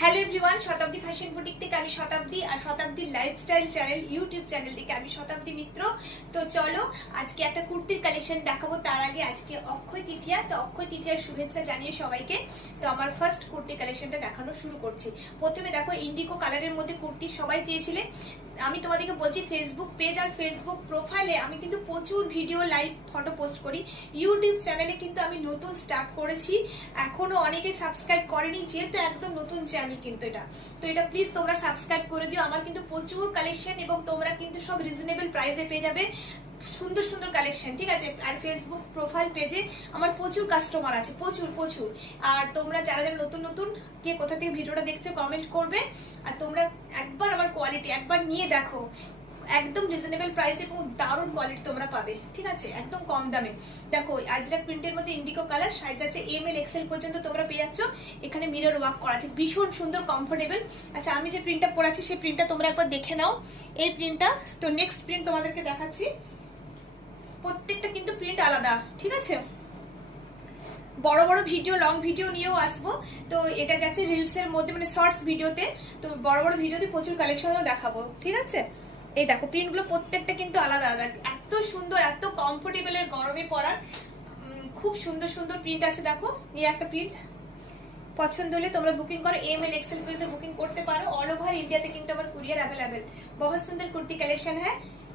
Hello everyone, শতাব্দী fashion boutique থেকে আমি শতাব্দী আর শতাব্দী lifestyle channel YouTube channel থেকে আমি শতাব্দী মিত্র। তো চলো আজকে একটা কুর্তির কালেকশন দেখাবো। তার আগে আজকে অক্ষয় তৃতীয়া, তো অক্ষয় তৃতীয়ার শুভেচ্ছা জানিয়ে সবাইকে। তো আমার ফার্স্ট কুর্তি কালেকশনটা দেখানো শুরু করছি। প্রথমে দেখো ইন্ডিগো কালারের মধ্যে কুর্তি সবাই চেয়েছিলে। আমি তোমাদেরকে বলছি ফেসবুক পেজ আর ফেসবুক প্রোফাইলে আমি কিন্তু প্রচুর ভিডিও লাইভ ফটো পোস্ট করি। ইউটিউব চ্যানেলে কিন্তু আমি নতুন স্টার্ট করেছি, এখনো অনেকে সাবস্ক্রাইব করেনি, যেহেতু একদম নতুন চ্যানেল কিন্তু এটা। তো এটা প্লিজ তোমরা সাবস্ক্রাইব করে দিও। আমার কিন্তু প্রচুর কালেকশন এবং তোমরা কিন্তু সব রিজনেবল প্রাইসে পেয়ে যাবে সুন্দর সুন্দর কালেকশন, ঠিক আছে। আর ফেসবুক প্রোফাইল পেজে আমার প্রচুর কাস্টমার আছে, প্রচুর প্রচুর। আর তোমরা যারা যারা নতুন নতুন কে কোথা থেকে ভিডিওটা দেখছো কমেন্ট করবে। আর তোমরা একবার আমার কোয়ালিটি একবার নিয়ে দেখো, একদম রিজনেবল প্রাইস এবং দারুণ কোয়ালিটি তোমরা পাবে, ঠিক আছে, একদম কম দামে। দেখো আজরাক প্রিন্টের মধ্যে ইন্ডিগো কালার, সাইজ আছে ML XL পর্যন্ত তোমরা পেয়ে যাচ্ছ। এখানে মিরর ওয়ার্ক করা আছে, ভীষণ সুন্দর কমফোর্টেবল। আচ্ছা, আমি যে প্রিন্টটা পরাচ্ছি সেই প্রিন্টটা তোমরা একবার দেখে নাও, এই প্রিন্টটা। তো নেক্সট প্রিন্ট তোমাদেরকে দেখাচ্ছি। প্রত্যেকটা কিন্তু প্রিন্ট আলাদা, ঠিক আছে। বড় বড় ভিডিও, লং ভিডিও নিয়েও আসবো। তো এটা যাচ্ছে রিলসের মধ্যে, মানে শর্টস ভিডিওতে। তো বড় বড় ভিডিওতে প্রচুর কালেকশনও দেখাবো, ঠিক আছে। এই দেখো প্রিন্টগুলো প্রত্যেকটা কিন্তু আলাদা আলাদা, এত সুন্দর, এত কমফোর্টেবলের গরমে পরার খুব সুন্দর সুন্দর প্রিন্ট আছে। দেখো এই একটা প্রিন্ট পছন্দ হলে তোমরা বুকিং করো, ML XL পর্যন্ত বুকিং করতে পারো। অল ওভার इंडिया কিন্তু আমার কুরিয়ার अवेलेबल। बहुत सुंदर कुर्ती कलेक्शन है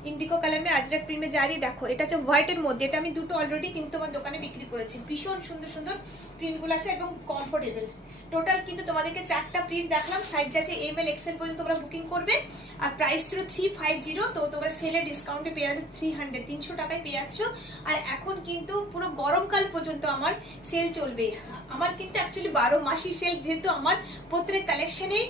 इंडिगो कलर में, अजरक प्रिंट में जारी। देखो এটা হচ্ছে হোয়াইটের মধ্যে, এটা আমি দুটো অলরেডি কিন্তু আমার দোকানে বিক্রি করেছি। ভীষণ সুন্দর সুন্দর প্রিন্টগুলো আছে এবং কমফোর্টেবল। টোটাল কিন্তু তোমাদেরকে 4টা প্রিন্ট দেখলাম, সাইজ আছে ML XL পর্যন্ত তোমরা বুকিং করবে। আর প্রাইস ছিল 350, তো তোমরা সেলে ডিসকাউন্টে পেয়ে যাচ্ছ 300 টাকায় পেয়ে যাচ্ছ। আর এখন কিন্তু পুরো গরমকাল পর্যন্ত আমার সেল চলবে। আমার কিন্তু অ্যাকচুয়ালি 12 মাসই সেল, যেহেতু আমার প্রত্যেক কালেকশনেই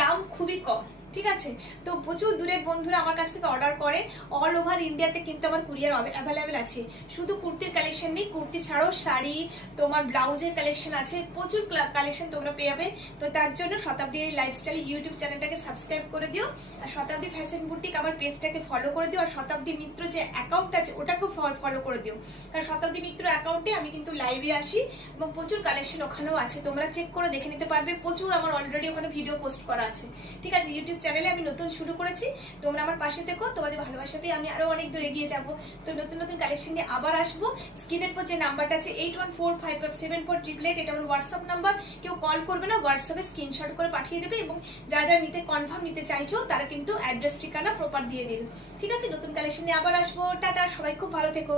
দাম খুবই কম, ঠিক আছে। তো প্রচুর দূরের বন্ধুরা আমার কাছ থেকে অর্ডার করে, অল ওভার ইন্ডিয়াতে কিন্তু আমার কুরিয়ার অ্যাভেলেবেল আছে। শুধু কুর্তির কালেকশন নেই, কুর্তি ছাড়াও শাড়ি, তোমার ব্লাউজের কালেকশন আছে, প্রচুর কালেকশন তোমরা পেয়ে যাবে। তো তার জন্য শতাব্দী লাইফস্টাইল ইউটিউব চ্যানেলটাকে সাবস্ক্রাইব করে দিও, আর শতাব্দী ফ্যাশন বুটিক আমার পেজটাকে ফলো করে দিও। আর শতাব্দী মিত্র যে অ্যাকাউন্ট আছে ওটাকেও ফলো করে দিও, কারণ শতাব্দী মিত্র অ্যাকাউন্টে আমি কিন্তু লাইভে আসি এবং প্রচুর কালেকশন ওখানেও আছে, তোমরা চেক করে দেখে নিতে পারবে। প্রচুর আমার অলরেডি ওখানে ভিডিও পোস্ট করা আছে, ঠিক আছে। ইউটিউব চ্যানেলে আমি নতুন শুরু করেছি, তোমরা আমার পাশে থেকো, তোমাদের ভালোবাসা পেয়ে আমি আরো অনেক দূর এগিয়ে যাব। তো নতুন নতুন কালেকশন নিয়ে আবার আসবো। স্ক্রিনের পর যে নাম্বারটা আছে 8145574888, এটা আমার হোয়াটসঅ্যাপ নাম্বার। কেউ কল করবে না, হোয়াটসঅ্যাপে স্ক্রিনশট করে পাঠিয়ে দেবে এবং যা যা নিতে কনফার্ম নিতে চাইছো তারা কিন্তু অ্যাড্রেস ঠিকানা প্রপার দিয়ে দেবে, ঠিক আছে। নতুন কালেকশন নিয়ে আবার আসবো। টাটা, সবাই খুব ভালো থেকো।